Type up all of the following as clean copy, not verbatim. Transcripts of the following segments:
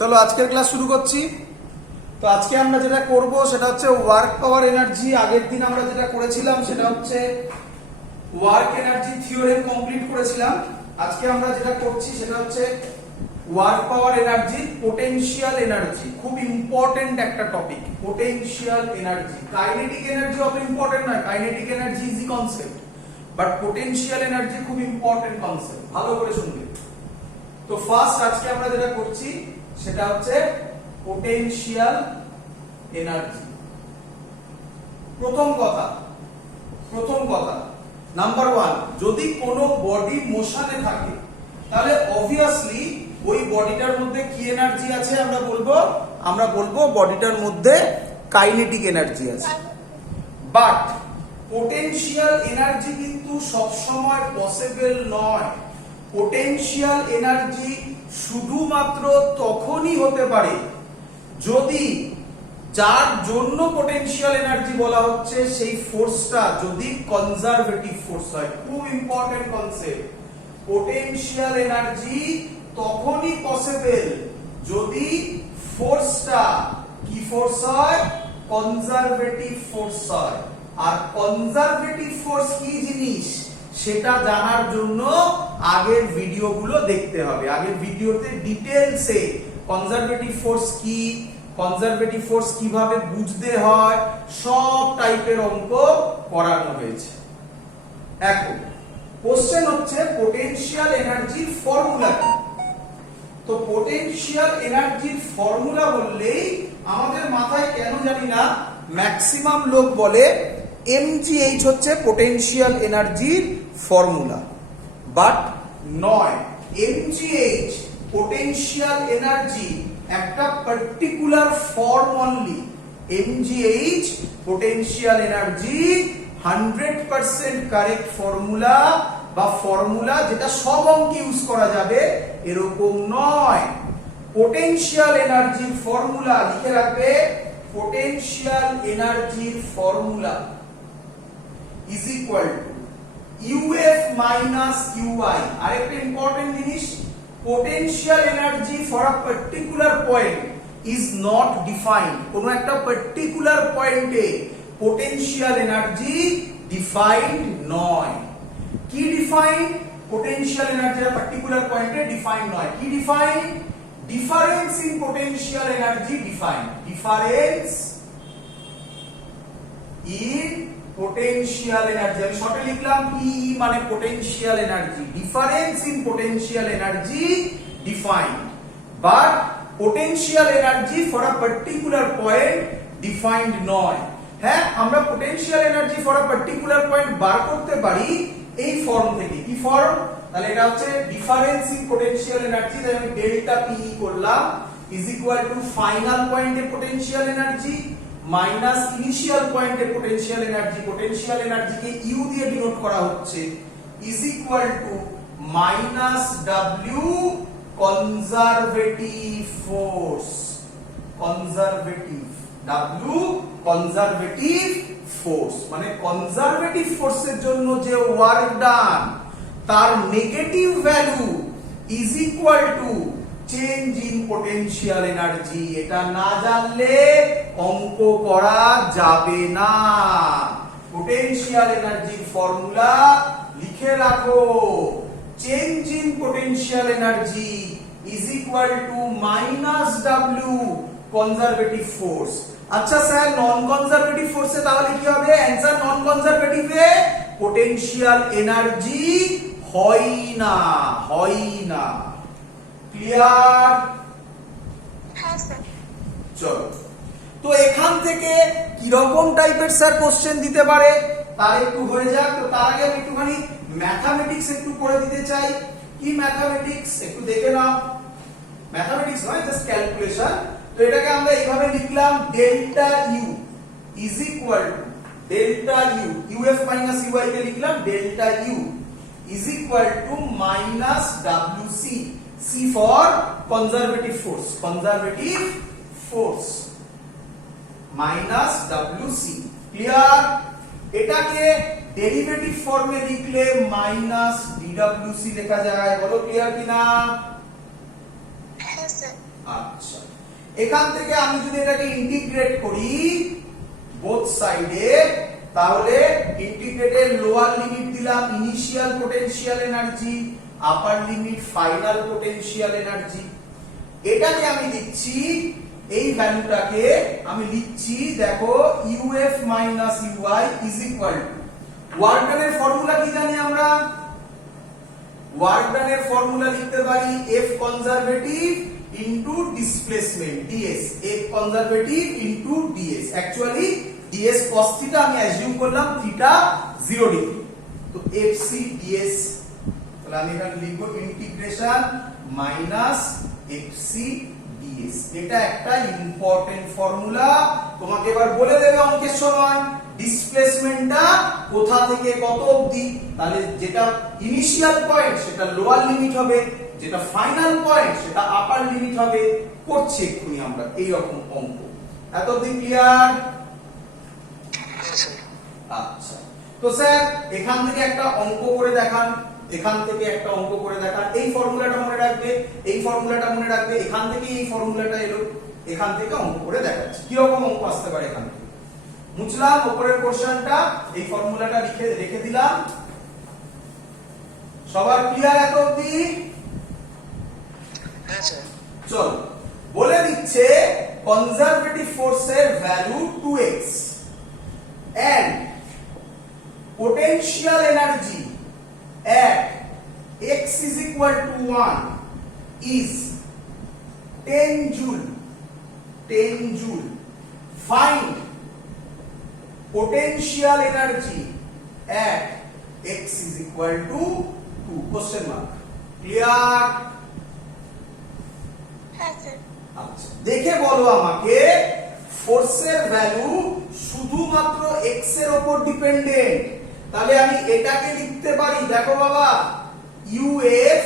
চলো আজকের ক্লাস শুরু করছি। তো আজকে আমরা যেটা করব সেটা হচ্ছে ওয়ার্ক পাওয়ার এনার্জি। আগের দিন আমরা যেটা করেছিলাম সেটা হচ্ছে ওয়ার্ক এনার্জি থিওরেম কমপ্লিট করেছিলাম। আজকে আমরা যেটা করছি সেটা হচ্ছে work power energy potential energy. খুব ইম্পর্টেন্ট একটা topic potential energy. Kinetic energy অত ইম্পর্টেন্ট নয়, kinetic energy easy concept, but potential energy খুব ইম্পর্টেন্ট কনসেপ্ট। ভালো করে শুনবে। তো ফার্স্ট আজকে আমরা যেটা করছি সেটা হচ্ছে পোটেনশিয়াল এনার্জি। প্রথম কথা নাম্বার 1, যদি কোনো বডি মোশনে থাকে তাহলে অবভিয়াসলি ওই বডিটার মধ্যে কি এনার্জি আছে আমরা বলবো বডিটার মধ্যে কাইনেটিক এনার্জি আছে। বাট পোটেনশিয়াল এনার্জি কিন্তু সবসময় পসিবল নয়। পোটেনশিয়াল এনার্জি শুধুমাত্র তখনই হতে পারে যদি যার জন্য পোটেনশিয়াল এনার্জি বলা হচ্ছে সেই ফোর্সটা যদি কনজারভেটিভ ফোর্স হয়। খুব ইম্পর্টেন্ট কনসেপ্ট। পোটেনশিয়াল এনার্জি তখনই পসিবল যদি ফোর্সটা কি ফোর্স হয়? কনজারভেটিভ ফোর্স হয়। আর কনজারভেটিভ ফোর্স কি জিনিস সেটা জানার জন্য আগের ভিডিওগুলো দেখতে হবে। আগের ভিডিওতে ডিটেইলসে কনজারভেটিভ ফোর্স কি, কনজারভেটিভ ফোর্স কিভাবে বুঝতে হয়, সব টাইপের অঙ্ক করানো হয়েছে। এখন কোশ্চেন হচ্ছে পোটেনশিয়াল এনার্জির ফর্মুলা কি? তো পোটেনশিয়াল এনার্জির ফর্মুলা বললেই আমাদের মাথায় কেন জানি না ম্যাক্সিমাম লোক বলে mgh হচ্ছে পোটেনশিয়াল এনার্জির ফর্মুলা, বাট নয়। mgh পোটেনশিয়াল এনার্জি একটা particular form only. mgh potential energy 100% correct formula বা ফর্মুলা যেটা সব অঙ্কে ইউজ করা যাবে এরকম নয়। পোটেনশিয়াল এনার্জির ফর্মুলা লিখে রাখবে। পোটেনশিয়াল এনার্জির formula is equal to uf minus ui। আরেকটা ইম্পর্টেন্ট জিনিস, potential energy for a particular point is not defined। কোন একটা particular পয়েন্টে potential energy defined নয়। কি defined? potential energy a particular পয়েন্টে ডিফাইন্ড নয়। কি defined? difference in potential energy defined। difference in potential energy আমি শর্টে লিখলাম PE মানে potential energy। difference in potential energy defined, but potential energy for a particular point defined নয়। হ্যাঁ, আমরা potential energy for a particular point বার করতে পারি এই ফর্ম থেকে। কি ফর্ম? তাহলে এটা হচ্ছে difference in potential energy। তাহলে আমি ডেল্টা PE করলাম is equal to ফাইনাল পয়েন্টে potential energy মাইনাস ইনিশিয়াল পয়েন্টে পোটেনশিয়াল এনার্জি। পোটেনশিয়াল এনার্জিকে ইউ দিয়ে ডিনোট করা হচ্ছে is equal to minus W conservative force. Conservative W conservative force মানে কনজারভেটিভ ফোর্সের জন্য যে ওয়ার্ক ডান তার negative value is equal to change in potential energy. এটা না জানলে অঙ্ক করা যাবে না। পোটেনশিয়াল এনার্জির ফর্মুলা লিখে রাখো। Change in potential energy is equal to minus W conservative force. আচ্ছা স্যার, নন কনজারভেটিভ ফোর্সে তাহলে কি হবে? অ্যানসার নন কনজারভেটিভে পোটেনশিয়াল এনার্জি হয় না। ক্লিয়ার? হ্যাঁ স্যার। চলো, তো এখান থেকে কি রকম টাইপের স্যার কোশ্চেন দিতে পারে তার একটু হয়ে যাক। তো তার আগে আমি একটুখানি ম্যাথমেটিক্স একটু করে দিতে চাই। কি ম্যাথমেটিক্স একটু দেখে নাও। ম্যাথমেটিক্স নয়, জাস্ট ক্যালকুলেশন। তো এটাকে আমরা এইভাবে লিখলাম delta U is equal to delta U uf minus ui কে লিখলাম delta U is equal to minus wc। C for conservative force minus WC। Clear? এটাকে ডেরিভেটিভ ফর্মে লিখলে মাইনাস dWc লেখা যায়। বলো ক্লিয়ার কিনা? হ্যাঁ স্যার। আচ্ছা, এখান থেকে আমি যদি এটাকে ইন্টিগ্রেট করি বোথ সাইডে, তাহলে ইন্টিগ্রেটের লোয়ার লিমিট দিলাম initial potential energy, upper limit final potential energy. এটাকে আমি লিখছি, এই ভ্যালুটাকে আমি লিখছি, দেখো UF minus UI is equal to, work ডানের ফর্মুলা কি জানি আমরা? ওয়ার্ক ডানের ফর্মুলা লিখতে পারি F conservative into displacement DS, F conservative into DS. Actually DS cos theta আমি অ্যাজিউম করলাম থিটা 0 ডিগ্রি, তো এফসি ডিএস, তাহলে আমি এখানে লিখব ইন্টিগ্রেশন মাইনাস এফসি ডিএস। এটা একটা ইম্পর্টেন্ট ফর্মুলা, তোমাকে এবার বলে দেবে অঙ্কের সময় ডিসপ্লেসমেন্টটা কোথা থেকে কত অবধি, তাহলে যেটা ইনিশিয়াল পয়েন্ট সেটা লোয়ার লিমিট হবে, যেটা ফাইনাল পয়েন্ট সেটা আপার লিমিট হবে। করছি এক্ষুনি আমরা এই রকম অঙ্ক, এত অবধি ক্লিয়ার? আচ্ছা, তো স্যার এখান থেকে একটা অঙ্ক করে দেখান, এখান থেকে একটা অঙ্ক করে দেখান। এই ফর্মুলাটা মনে রাখবে, এই ফর্মুলাটা মনে রাখবে, এখান থেকে এই ফর্মুলাটা এলো, এখান থেকে অঙ্ক করে দেখাচ্ছি কি রকম অঙ্ক আসতে পারে। এখান থেকে মুছলাম উপরের পোরশনটা, এই ফর্মুলাটা রেখে দিলাম। সবার ক্লিয়ার এত অবধি? হ্যাঁ স্যার। চল, বলে দিচ্ছে কনজারভেটিভ ফোর্সের value 2x and potential energy at x is equal to 1 is 10 joule, 10 joule. Find potential energy at x is equal to 2, question mark. Clear? হ্যাঁ স্যার। আচ্ছা, দেখে বলো আমাকে ফোর্সের ভ্যালু শুধুমাত্র x এর উপর ডিপেন্ডেন্ট, তাহলে আমি এটাকে লিখতে পারি, দেখো বাবা, UF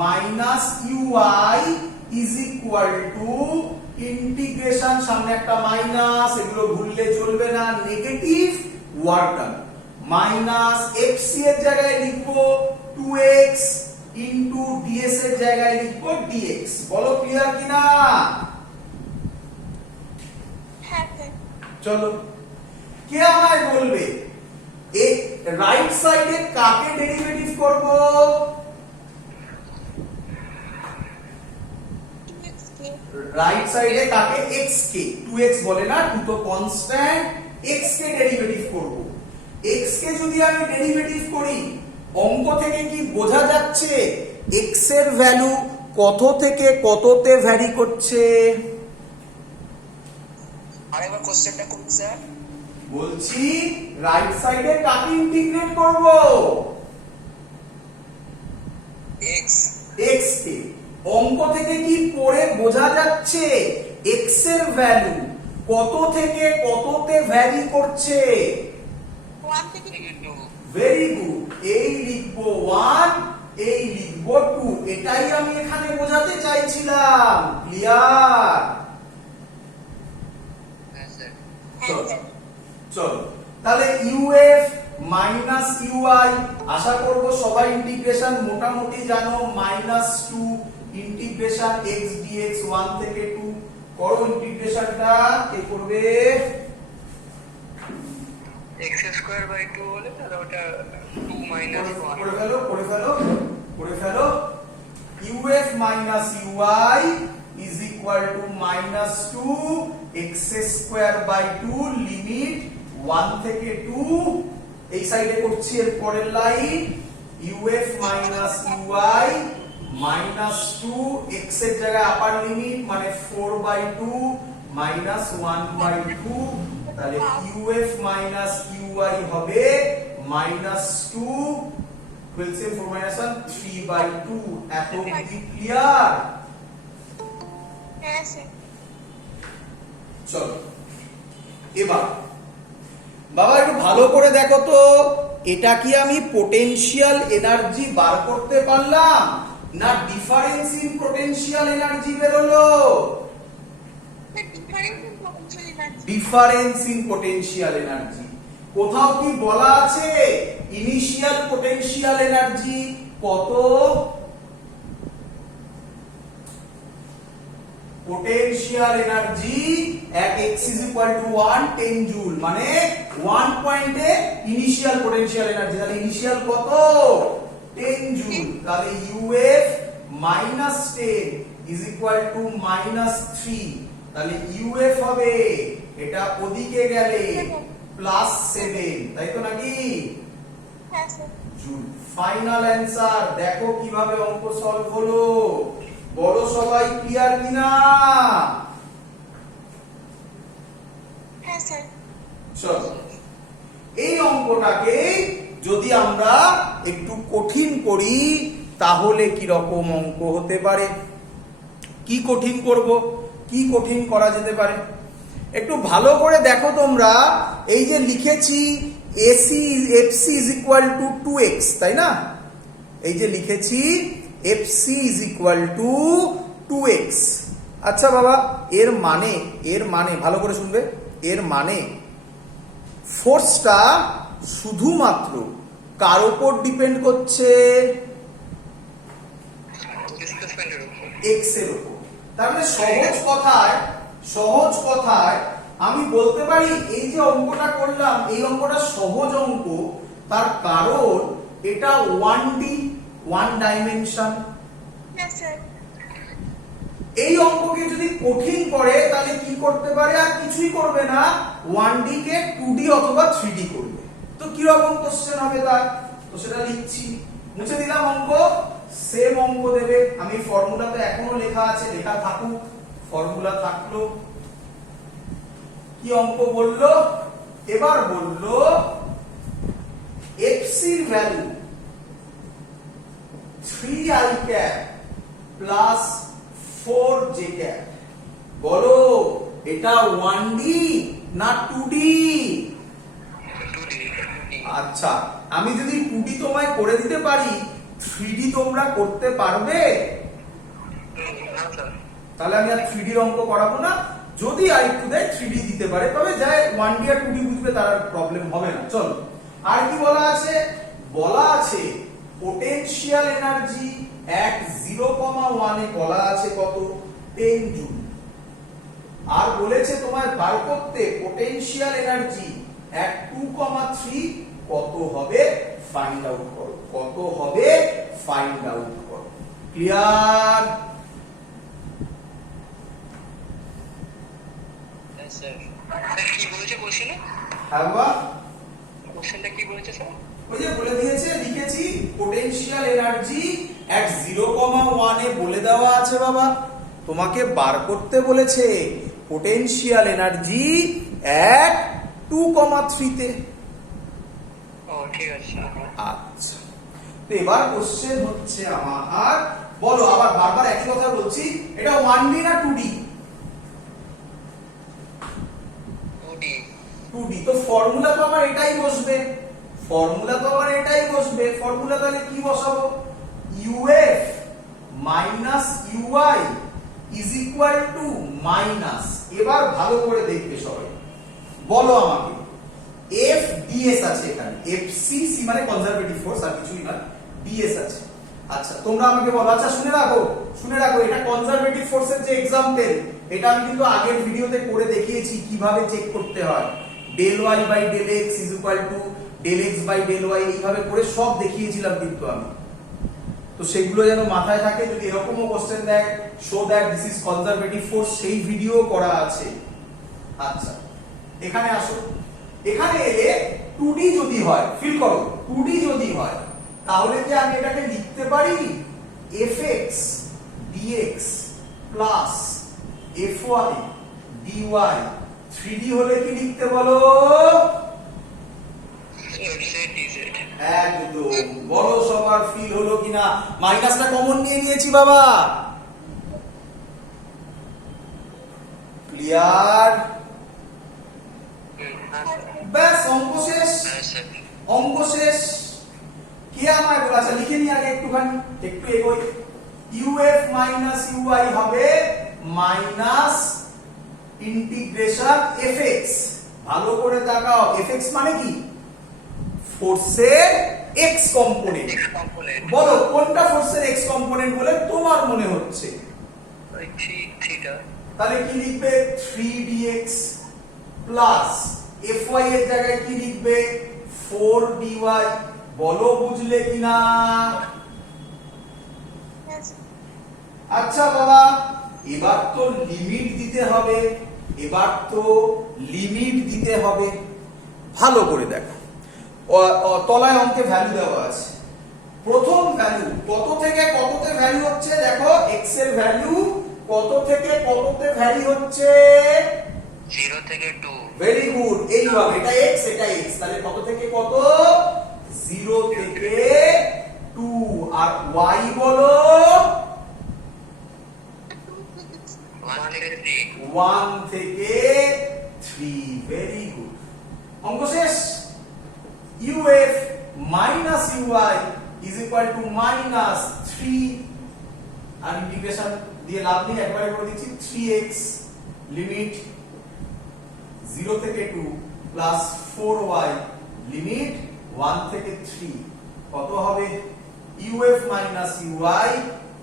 minus UI is equal two integration, সামনে একটা মাইনাস, এগুলো ভুললে চলবে না, negative work done, minus FC এর জায়গায় লিখবো 2x ইনটু ds এর জায়গায় লিখবো dx। বলো ক্লিয়ার কিনা? হ্যাঁ স্যার। চলো, কে আমায় বলবে এই রাইট সাইডে কাকে ডেরিভেটিভ করব? 2x কে রাইট সাইডে কাকে? x কে, 2x বলে না, 2 তো কনস্ট্যান্ট, x কে ডেরিভেটিভ করব। x কে যদি আমি ডেরিভেটিভ করি, অঙ্ক থেকে কি বোঝা যাচ্ছে x এর ভ্যালু কত থেকে কততে ভ্যারি করছে? আরেকবার কোশ্চেনটা করুন স্যার। বলছি রাইট সাইডে কাকে ইন্টিগ্রেট করব? x x কে। অঙ্ক থেকে কি পড়ে বোঝা যাচ্ছে x এর ভ্যালু কত থেকে কততে ভ্যারি করছে? 1 থেকে 2 ভেরি গুড, এই লিখবো 1, এই লিখবো 2, এটাই আমি এখানে বোঝাতে চাইছিলাম। ক্লিয়ার? হ্যাঁ স্যার। হ্যাঁ স্যার। চলো, তাহলে UF মাইনাস UI, আশা করব সবাই ইন্টিগ্রেশন মোটামুটি জানো, -2 ইন্টিগ্রেশন x dx 1 থেকে 2 করো। ইন্টিগ্রেশনটা কে করবে? x স্কয়ার বাই 2 হলে তাহলে ওটা 2 মাইনাস 1 করে ফেলো, করে ফেলো, করে ফেলো। UF minus UI is equal to -2 x square by 2 limit 1 থেকে 2, এই সাইডে করছি এর পরের line, UF minus UI -2 x এর জায়গায় আপার লিমিট মানে 4/2 -1/2, তাহলে UF মাইনাস UI হবে -2, 12 4 -1 3/2। এত অবধি ক্লিয়ার? হ্যাঁ স্যার। চলো, এবার বাবা একটু ভালো করে দেখো তো, এটা কি আমি পোটেনশিয়াল এনার্জি বার করতে পারলাম না ডিফারেন্স ইন পোটেনশিয়াল এনার্জি বেরোলো? Difference in potential energy. কোথাও কি বলা আছে ইনিশিয়াল পোটেনশিয়াল এনার্জি কত? Potential energy at x is equal to 1 10 joule, মানে 1 পয়েন্টে ইনিশিয়াল পোটেনশিয়াল এনার্জি, তাহলে ইনিশিয়াল কত 10 জুল, তাহলে UF minus 10 is equal to minus 3, তাহলে UF হবে এটা ওদিকে গেলে প্লাস 7, তাই তো নাকি হ্যাঁ স্যার। জুল। ফাইনাল অ্যানসার দেখো কিভাবে অঙ্ক সলভ হলো, বড় সবাই ক্লিয়ার কিনা? হ্যাঁ স্যার। চলো এই অঙ্কটাকে যদি আমরা একটু কঠিন করি তাহলে কি রকম অঙ্ক হতে পারে, কি কঠিন করব, কি কঠিন করা যেতে পারে একটু ভালো করে দেখো তোমরা। এই যে লিখেছি FC is equal to 2x, তাই না? এই যে লিখেছি FC is equal to 2x। আচ্ছা বাবা, এর মানে ভালো করে শুনবে, এর মানে ফোর্সটা শুধুমাত্র কার উপর ডিপেন্ড করছে? ডিসপ্লেসমেন্টের উপর, x এর উপর। তার মানে সহজ কথায় আমি বলতে পারি এই যে অঙ্কটা করলাম, এই অঙ্কটা সহজ অঙ্ক, তার কারণ এটা 1D, 1 ডাইমেনশন। হ্যাঁ স্যার। এই অঙ্ককে যদি কঠিন করে তাহলে কি করতে পারে? আর কিছুই করবে না, 1D কে 2D অথবা 3D করবে। তো কি রকম কোশ্চেন হবে তার? তো সেটা লিখছি, মুছে দিলাম অঙ্ক, সেম অঙ্ক দেবে। আমি ফর্মুলাতে এখনো লেখা আছে, লেখা থাকুক, ফর্মুলা থাকলো। কি অঙ্ক বললো? এবার বললো FC এর value 3i cap plus 4j cap. বলো এটা 1D না 2D? 2D। আচ্ছা, আমি যদি 2D তোমায় করে দিতে পারি, 3D তোমরা করতে পারবে? না স্যার। তাহলে আমি আর 3D অঙ্ক করাবো না। যদি আরেকটু দেয় 3D দিতে পারে, তবে যাই 1D আর 2D বুঝবে তার প্রবলেম হবে না। চলো আর কি বলা আছে? বলা আছে পোটেনশিয়াল এনার্জি at 0,1 এ বলা আছে কত? 10 জুল। আর বলেছে তোমায় বার করতে পোটেনশিয়াল এনার্জি at 2,3 কত হবে ফাইন্ড আউট করো, কত হবে ফাইন্ড আউট করো। ক্লিয়ার? স্যার কি বলেছে কোশ্চেনে? হ্যাঁ বাবা, কোশ্চেনটা কি বলেছে স্যার? ওই যে বলে দিয়েছে, লিখেছি পোটেনশিয়াল এনার্জি at 0,1 এ বলে দেওয়া আছে বাবা, তোমাকে বার করতে বলেছে পোটেনশিয়াল এনার্জি at 2,3 তে। ও ঠিক আছে। আচ্ছা, তো এবার কোশ্চেন হচ্ছে আমার, বলো আবার বারবার একই কথা বলছি, এটা 1D না 2D? 2D। 2D। তো ফর্মুলা তো আমার এটাই বসবে, ফর্মুলা তাহলে কি বসাবো? UF minus UI is equal to minus, এবার ভালো করে দেখবে সবাই, বলো আমাকে FDS আছে এখানে, FCC মানে কনজারভেটিভ ফোর্স আর কিছুই না, DS আছে। আচ্ছা তোমরা আমাকে বলো, আচ্ছা শুনে রাখো এটা কনজারভেটিভ ফোর্সের যে एग्जांपल, এটা আমি কিন্তু আগের ভিডিওতে করে দেখিয়েছি কিভাবে চেক করতে হয়। del y by del x is equal to del x by del y, এইভাবে করে সব দেখিয়েছিলাম কিন্তু আমি। তো সেগুলো যেন মাথায় থাকে, যদি এরকমও কোশ্চেন দেয় show that this is conservative force, সেই ভিডিও করা আছে। আচ্ছা এখানে আসো, এখানে এলে 2D যদি হয়, ফিল করো 2D যদি হয়, তাহলে কি আমি এটাকে লিখতে পারি fx dx plus fy dy? 3D হলে কি লিখতে বলো? একদম। বড় সবার ফিল হলো কিনা? মাইনাসটা কমন নিয়ে নিয়েছি বাবা। ক্লিয়ার? ব্যাস অঙ্ক শেষ, অঙ্ক শেষ। কে আমায় বলে? আচ্ছা লিখে নি আগে একটুখানি, একটু এগোই। UF মাইনাস UI হবে মাইনাস ইন্টিগ্রেশন fx। ভালো করে তাকাও, fx মানে কি? ফোর্সের x কম্পোনেন্ট। বলো কোনটা ফোর্সের x কম্পোনেন্ট বলে তোমার মনে হচ্ছে? মিটার। তাহলে কি লিখবে 3dx প্লাস fy এর জায়গায় কি লিখবে 4dy। বলো বুঝলে কিনা? Yes, sir. আচ্ছা বাবা, এবার তো লিমিট দিতে হবে, ভালো করে দেখো। তলায় অঙ্কে ভ্যালু দেওয়া আছে। প্রথম ভ্যালু কত থেকে কততে ভ্যালু হচ্ছে, দেখো x এর ভ্যালু কত থেকে কততে ভ্যালু হচ্ছে 0 থেকে 2। Very good. এইভাবে এটা x, এটা x, তাহলে কত থেকে কত 0 থেকে 2। আর y বলো 1 থেকে 3। 1 থেকে 3। Very good. অঙ্ক শেষ। uf minus uy is equal to minus 3, আর ইন্টিগ্রেশন দিয়ে লাভ নেই, একবারে করে দিচ্ছি 3x লিমিট 0 থেকে 2 প্লাস 4y লিমিট 1 থেকে 3 কত হবে uf minus uy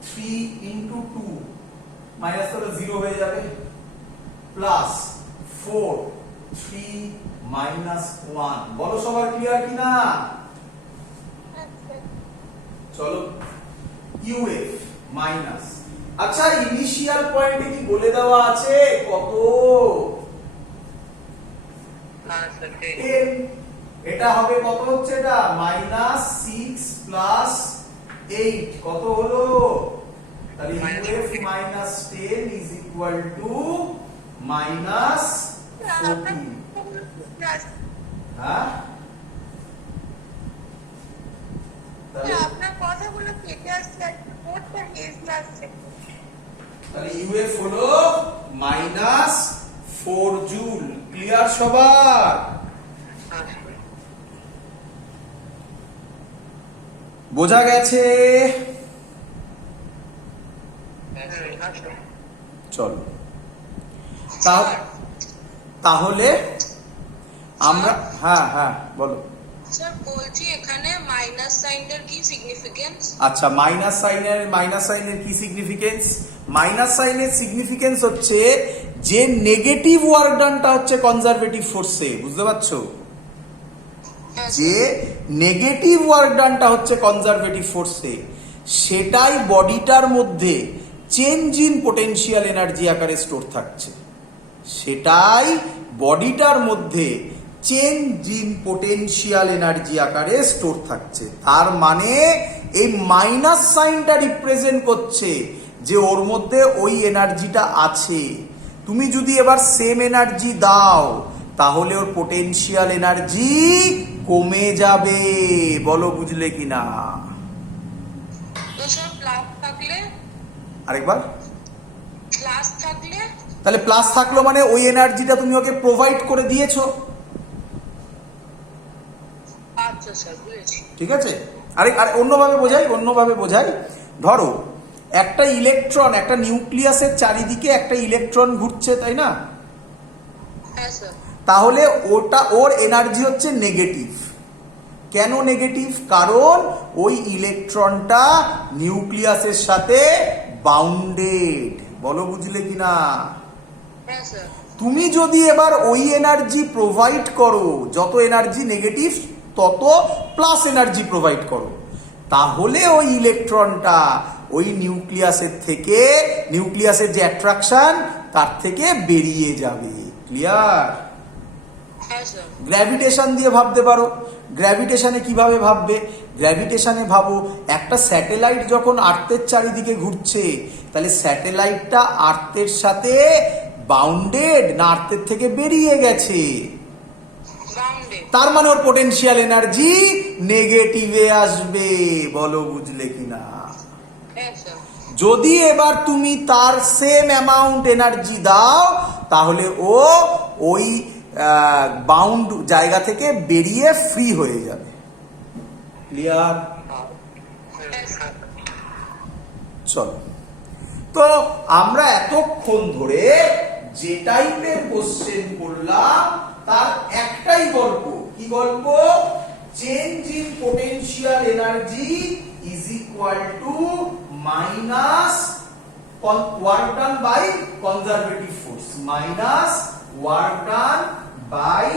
3 into 2 minus তো 0 হয়ে যাবে প্লাস 4 3 minus 1। বলো সবার ক্লিয়ার কিনা? Yes, sir. চলো uf মাইনাস, আচ্ছা ইনিশিয়াল পয়েন্টে কি বলে দেওয়া আছে কত? হ্যাঁ স্যার, 10। এটা হবে কত হচ্ছে এটা মাইনাস 6 প্লাস 8 কত হলো? তাহলে uf minus 10 is equal to minus 14। Yes, হ্যাঁ তাহলে sir, আপনার কথাগুলো কেটে আসছে, কোডটা হেজে আসছে। তাহলে uf হলো মাইনাস 4 জুল। ক্লিয়ার সবার? হ্যাঁ স্যার। বোঝা গেছে? হ্যাঁ স্যার। চলো তাহলে আমরা হ্যাঁ হ্যাঁ বলো। স্যার বলছি এখানে মাইনাস সাইনটার কি সিগনিফিকেন্স? আচ্ছা মাইনাস সাইনের কি সিগনিফিকেন্স? মাইনাস সাইনের সিগনিফিকেন্স হচ্ছে যে নেগেটিভ ওয়ার্ক ডানটা হচ্ছে কনজারভেটিভ ফোর্সে, বুঝতে পারছো? যে নেগেটিভ ওয়ার্ক ডানটা হচ্ছে কনজারভেটিভ ফোর্সে, সেটাই বডিটার মধ্যে চেঞ্জ ইন পোটেনশিয়াল এনার্জি আকারে স্টোর থাকছে, সেটাই বডিটার মধ্যে চেঞ্জ ইন পোটেনশিয়াল এনার্জি আকারে স্টোর থাকছে। তার মানে এই মাইনাস সাইনটা রিপ্রেজেন্ট করছে যে ওর মধ্যে ওই এনার্জিটা আছে। তুমি যদি এবার সেম এনার্জি দাও তাহলে ওর পোটেনশিয়াল এনার্জি কমে যাবে। বলো বুঝলে কিনা? তো স্যার প্লাস থাকলে? আরেকবার। প্লাস থাকলে? তাহলে প্লাস থাকলো মানে ওই এনার্জিটা তুমি ওকে প্রোভাইড করে দিয়েছো। আচ্ছা স্যার, বুঝেছি। ঠিক আছে। আরে অন্যভাবে বোঝাই। ধরো একটা ইলেকট্রন, একটা নিউক্লিয়াসের চারিদিকে একটা ইলেকট্রন ঘুরছে, তাই না? হ্যাঁ স্যার। তাহলে ওর এনার্জি হচ্ছে নেগেটিভ। কেন নেগেটিভ? কারণ ওই ইলেকট্রনটা নিউক্লিয়াসের সাথে বাউন্ডেড। বলো বুঝলে কিনা? হ্যাঁ স্যার। তুমি যদি এবার ওই এনার্জি প্রোভাইড করো, যত এনার্জি নেগেটিভ তত প্লাস এনার্জি প্রোভাইড করো, তাহলে ওই ইলেকট্রনটা ওই নিউক্লিয়াসের যে অ্যাট্রাকশন তার থেকে বেরিয়ে যাবে। ক্লিয়ার? হ্যাঁ স্যার। গ্র্যাভিটেশন দিয়ে ভাবতে পারো। গ্র্যাভিটেশনে কিভাবে ভাববে? গ্র্যাভিটেশনে ভাবো একটা স্যাটেলাইট যখন আর্থের চারিদিকে ঘুরছে, তাহলে স্যাটেলাইটটা আর্থের সাথে বাউন্ডেড না আর্থের থেকে বেরিয়ে গেছে? বাউন্ডেড। তার মানে ওর পোটেনশিয়াল এনার্জি নেগেটিভে আসবে। বলো বুঝলে কিনা? হ্যাঁ স্যার। যদি এবার তুমি তার সেম অ্যামাউন্ট এনার্জি দাও তাহলে ও ওই বাউন্ড জায়গা থেকে বেরিয়ে ফ্রি হয়ে যাবে। ক্লিয়ার? হ্যাঁ স্যার। চলো, তো আমরা এতক্ষণ ধরে যে টাইপের কোশ্চেন করলাম তার একটাই গল্প। কি গল্প? Change in potential energy is equal to minus work done by conservative force minus work done by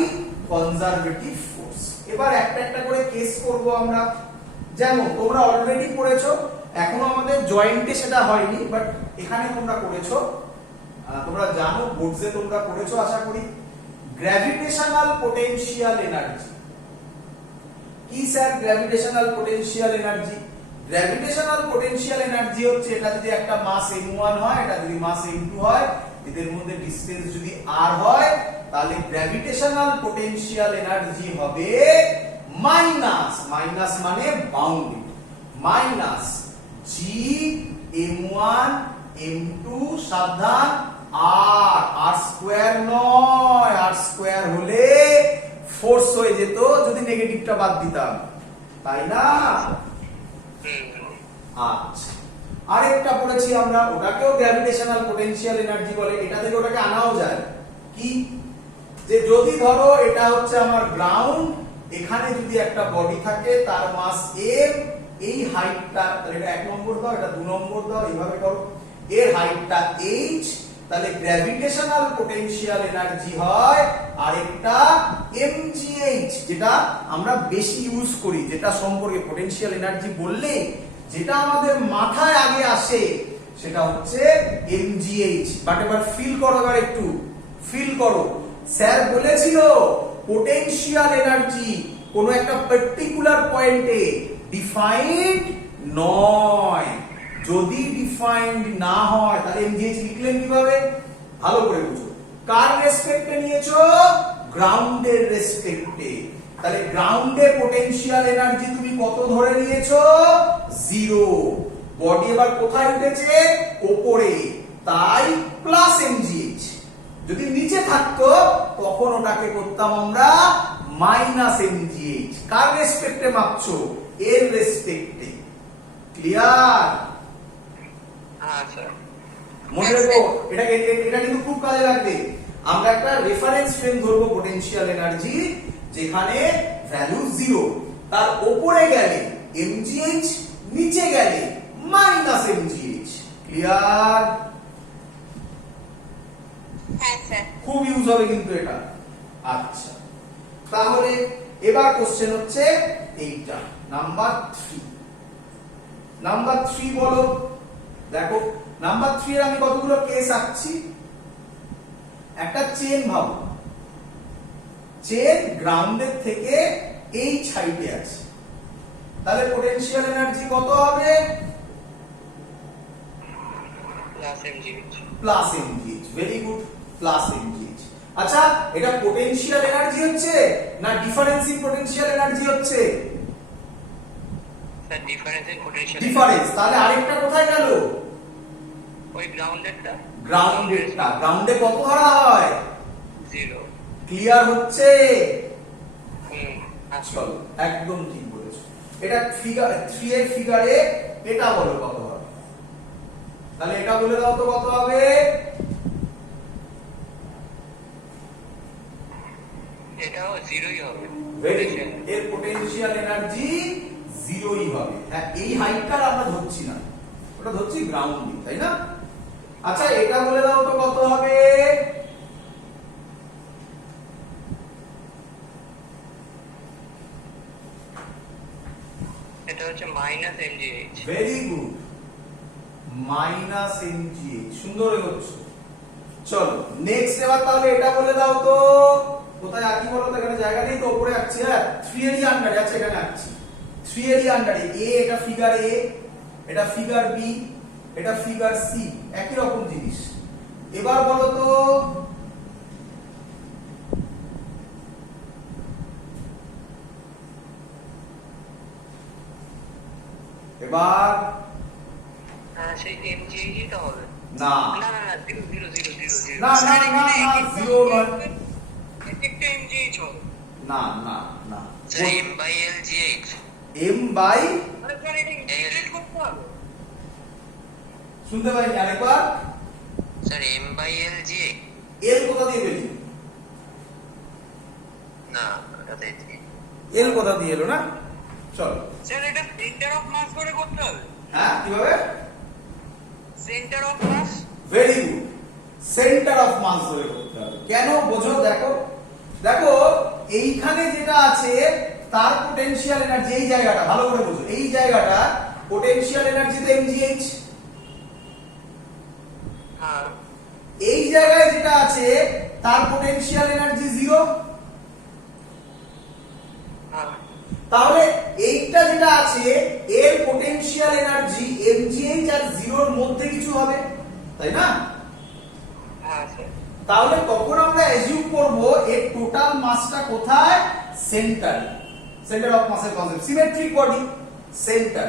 conservative force. এবার একটা একটা করে কেস করব আমরা। যেমন তোমরা অলরেডি পড়েছো, এখনো আমাদের জয়েন্টে সেটা হয়নি, বাট এখানে তোমরা করেছো, তোমরা জানো, বোর্ডসে তোমরা করেছো আশা করি। গ্র্যাভিটেশনাল পোটেনশিয়াল এনার্জি কি sir? Gravitational potential energy, gravitational potential energy হচ্ছে, এটা যদি একটা মাস m1 হয়, এটা যদি মাস m2 হয়, এদের মধ্যে ডিসটেন্স যদি r হয়, তাহলে গ্র্যাভিটেশনাল পোটেনশিয়াল এনার্জি হবে মাইনাস, মাইনাস মানে bounded, minus g m1 m2 সাবধান r স্কয়ার নয়, r স্কয়ার হলে ফোর্স হয়ে যেত যদি নেগেটিভটা বাদ দিতাম, তাই না? আচ্ছা, আরেকটা পড়েছি আমরা, ওটাকেও গ্র্যাভিটেশনাল পোটেনশিয়াল এনার্জি বলে। এটা থেকে ওটাকে আনাও যায় কি, যে যদি ধরো এটা হচ্ছে আমার গ্রাউন্ড, এখানে যদি একটা বডি থাকে তার মাস m, এই হাইটটা, তাহলে এটা 1 নম্বর দাও, এটা 2 নম্বর দাও, এইভাবে করো, এর হাইটটা h, তাহলে গ্র্যাভিটেশনাল পোটেনশিয়াল এনার্জি হয় আরেকটা mgh, যেটা আমরা বেশি ইউজ করি, যেটা সম্পর্কে পোটেনশিয়াল এনার্জি বললে যেটা আমাদের মাথায় আগে আসে সেটা হচ্ছে mgh। বাট এবার ফিল করো, এবার একটু ফিল করো। স্যার বলেছিল পোটেনশিয়াল এনার্জি কোন একটা পার্টিকুলার পয়েন্টে ডিফাইন্ড নয়, যদি ডিফাইন্ড না হয় তাহলে mgh লিখলেন কিভাবে? ভালো করে বুঝো, কার রেসপেক্টে নিয়েছো? গ্রাউন্ডের রেসপেক্টে। তাহলে গ্রাউন্ডে পোটেনশিয়াল এনার্জি তুমি কত ধরে নিয়েছো? 0। বডি এবার কোথায় উঠেছে? উপরে, তাই প্লাস mgh। যদি নিচে থাকতো তখন ওটাকে করতাম আমরা মাইনাস mgh। কার রেসপেক্টে মাপছো? এর রেসপেক্টে। ক্লিয়ার? হ্যাঁ স্যার। মনে রেখো, এটা কিন্তু খুব কাজে লাগবে। আমরা একটা রেফারেন্স ফ্রেম ধরবো পোটেনশিয়াল এনার্জি, যেখানে ভ্যালু 0, তার উপরে গেলে mgh, নিচে গেলে মাইনাস mgh। ক্লিয়ার? হ্যাঁ স্যার। খুব ইউজ হবে কিন্তু এটা। আচ্ছা, তাহলে এবার কোশ্চেন হচ্ছে এইটা, নাম্বার 3। নাম্বার 3 বলো। দেখো নাম্বার 3 এর আমি কতগুলো কেস আঁকছি। একটা চেন ভাবো, চেন গ্রাউন্ডের থেকে এই সাইডে আছে, তাহলে পোটেনশিয়াল এনার্জি কত হবে? Plus mgh। Plus mgh। Very good, plus mgh। আচ্ছা, এটা পোটেনশিয়াল এনার্জি হচ্ছে না ডিফারেন্স ইন পোটেনশিয়াল এনার্জি হচ্ছে? Sir difference in potential. Difference. তাহলে আরেকটা কোথায় গেল? ওই গ্রাউন্ডেডটা। গ্রাউন্ডেডটা। গ্রাউন্ডে কত ধরা হয়? 0। ক্লিয়ার হচ্ছে? আচ্ছা। চলো, একদম ঠিক বলেছো। এটা ফিগার 3 এর ফিগারে এটা বলো কত হবে? তাহলে এটা বলে দাও তো কত হবে? এটাও 0ই হবে। ভেরি গুড, এর পোটেনশিয়াল এনার্জি 0ই হবে। হ্যাঁ, এই হাইটটা আমরা ধরছি না, ওটা ধরছি গ্রাউন্ডিং, তাই না? আচ্ছা, এটা বলে দাও তো কত হবে? এটা হচ্ছে minus mgh। Very good, minus mgh। সুন্দর হচ্ছে। চলো নেক্সট, এবার তাহলে এটা বলে দাও তো কোথায় আঁকি বলো তো? এখানে জায়গা নেই তো, উপরে আঁকছি। হ্যাঁ, 3 এরই আন্ডারে আছে, এখানে আঁকছি 3 এরই আন্ডারে। এ, এটা ফিগার এ, এটা ফিগার বি, এটা ফিগার সি, একই রকম জিনিস। এবার বলো তো এবার হ্যাঁ, সেই mgh টা হবে। না না না না, 0 0 0 0 না না না না, জিরো নয়। একটা mgh হবে। না না না, sir m by lgh। m by, আরে স্যার এটা ইন্টিগ্রেট করতে হবে। শুনতে পাইনি, আরেকবার। Sir m by lgh। l কোথা দিয়ে পেলি? না, ওটাতে l কোথা দিয়ে এলো না? চলো, স্যার এটা সেন্টার অফ মাস করে করতে হবে। হ্যাঁ কিভাবে? Centre of mass. Very good, centre of mass ধরে করতে হবে। কেন বোঝো, দেখো দেখো এইখানে যেটা আছে তার পোটেনশিয়াল এনার্জি, এই জায়গাটা ভালো করে বোঝো, এই জায়গাটা পোটেনশিয়াল এনার্জিতে mgh, হ্যাঁ এই জায়গায় যেটা আছে তার পোটেনশিয়াল এনার্জি 0। হ্যাঁ তাহলে এইটা যেটা আছে এর পোটেনশিয়াল এনার্জি mgh আর 0 এর মধ্যে কিছু হবে, তাই না? হ্যাঁ স্যার। তাহলে তখন আমরা অ্যাজিউম করব এর টোটাল মাসটা কোথায়, সেন্টার, সেন্টার অফ মাসের কনসেপ্ট, সিমেট্রিক বডি সেন্টার।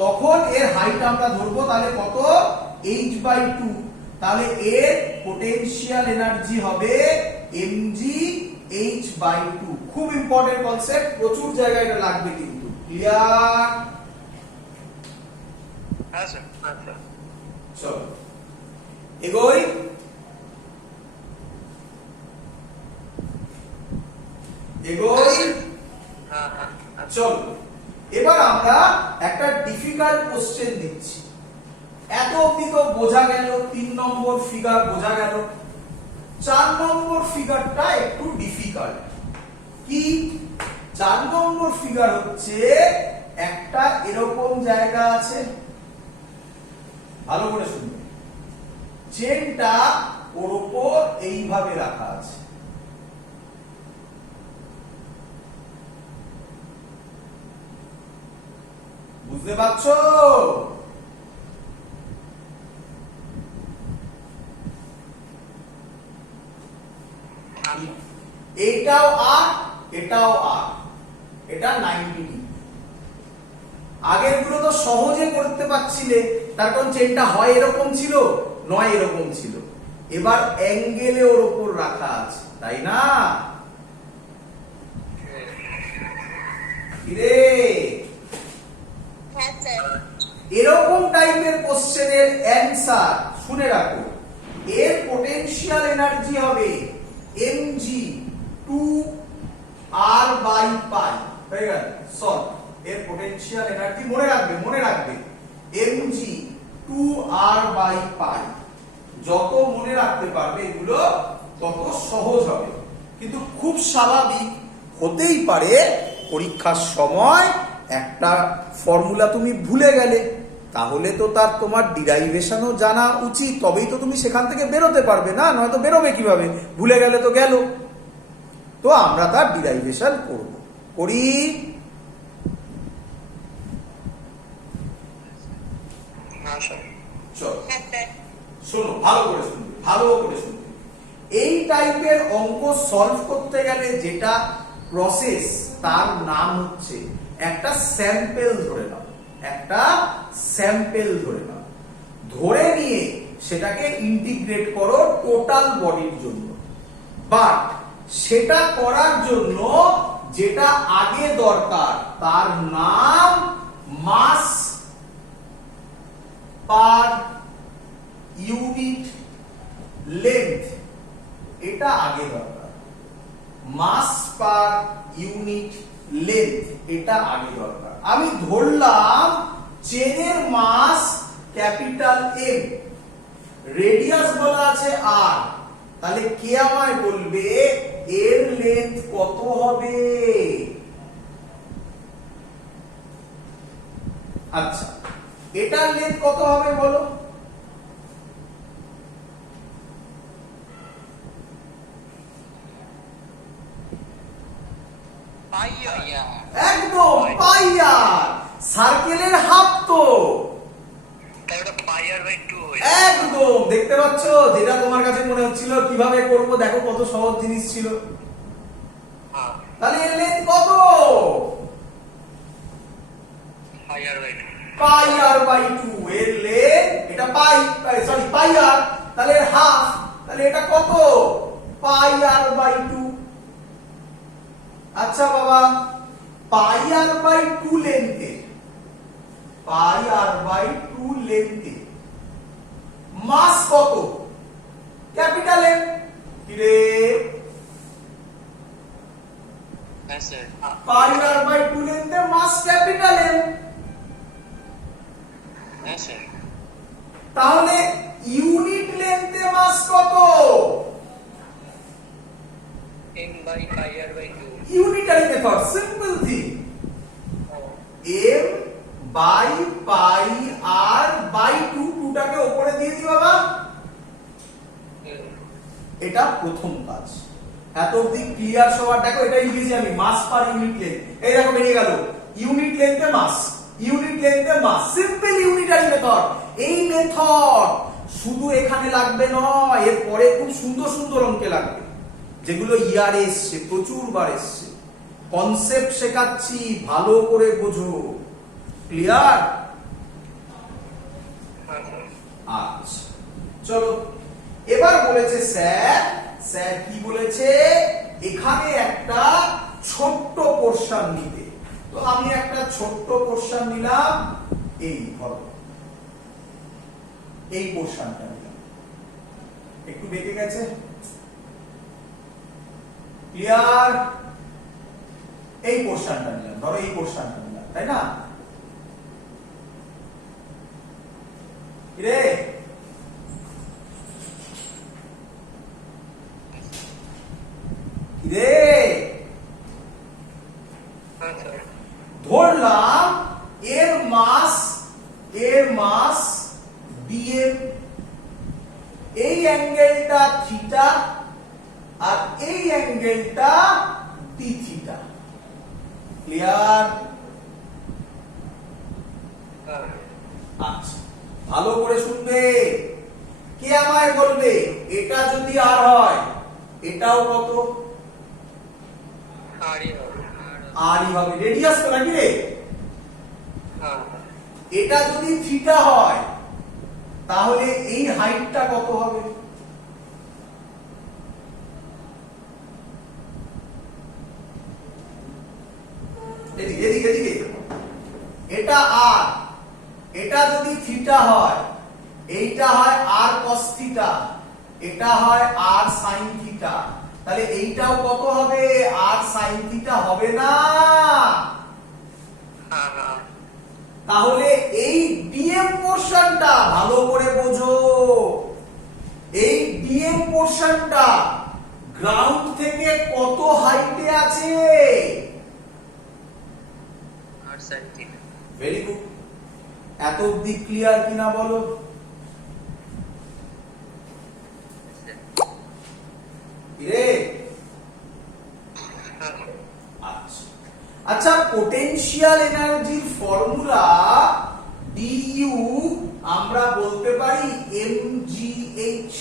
তখন এর হাইট আমরা ধরবো, তাহলে কত, h/2। তাহলে এর পোটেনশিয়াল এনার্জি হবে mgh/2। খুব ইম্পর্টেন্ট কনসেপ্ট, প্রচুর জায়গায় এটা লাগবে কিন্তু। ক্লিয়ার? হ্যাঁ স্যার। হ্যাঁ স্যার। চলো এগোই। এগোই। হ্যাঁ হ্যাঁ। চলো এবার আমরা একটা ডিফিকাল্ট কোশ্চেন দিচ্ছি। এত অবধি তো বোঝা গেল, 3 নম্বর ফিগার বোঝা গেল। 4 নম্বর ফিগারটা একটু ডিফিকাল্ট। কি? 4 নম্বর ফিগার হচ্ছে একটা এরকম জায়গা আছে, ভালো করে শুনবে, চেনটা ওর উপর এইভাবে রাখা আছে। বুঝতে পারছো? এটাও আর এটাও আর, এটা 90 ডিগ্রি। আগের গুলো তো সহজে করতে পারছিলে, তার কারণ চেনটা হয় এরকম ছিল, নয় এরকম ছিল। এবার অ্যাঙ্গেলে ওর উপর রাখা আছে, তাই না? কিরে, হ্যাঁ স্যার। এরকম টাইপের কোশ্চেনের অ্যানসার শুনে রাখো। এর পোটেনশিয়াল এনার্জি হবে mg 2r/পাই। হয়ে গেল, সলভ। এর পোটেনশিয়াল এনার্জি মনে রাখবে, মনে রাখবে, mg 2r/পাই। যত মনে রাখতে পারবে এগুলো তত সহজ হবে। কিন্তু খুব স্বাভাবিক, হতেই পারে পরীক্ষার সময় একটা ফর্মুলা তুমি ভুলে গেলে, তাহলে তো তার তোমার ডিরাইভেশনও জানা উচিত, তবেই তো তুমি সেখান থেকে বেরোতে পারবে, না নয়তো বেরোবে কিভাবে? ভুলে গেলে তো গেল। তো আমরা তার ডিরাইভেশন করব, করি। হ্যাঁ স্যার। চলো হ্যাঁ স্যার। শোনো, ভালো করে শুনবে, ভালো করে শুনবে। এই টাইপের অঙ্ক সলভ করতে গেলে যেটা প্রসেস, তার নাম হচ্ছে একটা স্যাম্পেল ধরে নাও, একটা স্যাম্পেল ধরে নাও, ধরে নিয়ে সেটাকে ইন্টিগ্রেট করো টোটাল বডির জন্য। বাট সেটা করার জন্য যেটা আগে দরকার তার নাম মাস পার ইউনিট লেন্থ। এটা আগে দরকার, মাস পার ইউনিট লেন্থ, এটা আগে দরকার। আমি ধরলাম চেনের মাস ক্যাপিটাল এম, রেডিয়াস বলা আছে আর, তাহলে কে আমায় বলবে এর লেন্থ কত হবে? আচ্ছা, এটার লেন্থ কত হবে বলো? একদম পাই আর, সার্কেলের হাফ তো। তাহলে πr/2 হয়ে একদম, দেখতে পাচ্ছ যেটা তোমার কাছে মনে হচ্ছিল কিভাবে করব, দেখো কত সহজ জিনিস ছিল। হ্যাঁ তাহলে এর লেন্থ কত? πr/2। পাই আর বাই 2 এর লেন্থ, এটা পাই, সরি পাই আর, তাহলে এর হাফ, তাহলে এটা কত? পাই আর বাই 2। আচ্ছা বাবা, পাই r by 2 লেন্থে, pi r by 2 লেন্থে মাস কত? Capital M. কি রে, হ্যাঁ স্যার। পাই আর বাই 2 লেন্থে মাস ক্যাপিটাল এম। হ্যাঁ স্যার। তাহলে ইউনিট লেন্থে মাস কত? m by pi r by 2 unitary method, simple thing. m by pi r by 2, 2টাকে উপরে দিয়ে দি বাবা। এটা প্রথম কাজ। এত অবধি ক্লিয়ার সবার? দেখো এটা লিখেছি আমি, মাস পার ইউনিট লেন্থ। এই দেখো বেরিয়ে গেল, ইউনিট লেন্থে মাস, ইউনিট লেন্থে মাস, সিম্পল ইউনিটারি মেথড। এই মেথড শুধু এখানে লাগবে নয়, এর পরে খুব সুন্দর সুন্দর অঙ্কে লাগবে, যেগুলো ইয়ারে এসছে, প্রচুর বার এসছে। কনসেপ্ট শেখাচ্ছি, ভালো করে বোঝো। ক্লিয়ার? আচ্ছা চলো, এবার বলেছে স্যার, স্যার কি বলেছে, এখানে একটা ছোট্ট পোরশন নিতে। তো আমি একটা ছোট্ট পোরশন নিলাম, এই ধরো এই পোরশনটা নিলাম, একটু বেঁকে গেছে, ক্লিয়ার? এই পোরশনটা নিলাম, ধরো এই পোরশনটা নিলাম, তাই না? রে ধরলাম এর মাস dm, এই অ্যাঙ্গেলটা থিটা আর এই অ্যাঙ্গেলটা d থিটা। ক্লিয়ার? আচ্ছা ভালো করে শুনবে, কে আমায় বলবে এটা যদি আর হয় এটাও কত? আরই হবে। রেডিয়াস তো নাকি রে? এটা যদি থিটা হয় তাহলে এই হাইটটা কত হবে? এদিকে এদিকে এদিকে, এটা আর, এটা যদি থিটা হয়, এইটা হয় আর cos থিটা, এটা হয় আর sin থিটা, তাহলে এইটাও কত হবে? আর sin থিটা হবে না? তাহলে এই dm পোরশনটা ভালো করে বোঝো, এই dm পোরশনটা গ্রাউন্ড থেকে কত হাইটে আছে? Very good. এত অবধি ক্লিয়ার কিনা বলো? রে আচ্ছা, পোটেনশিয়াল এনার্জির ফর্মুলা du আমরা বলতে পারি mgh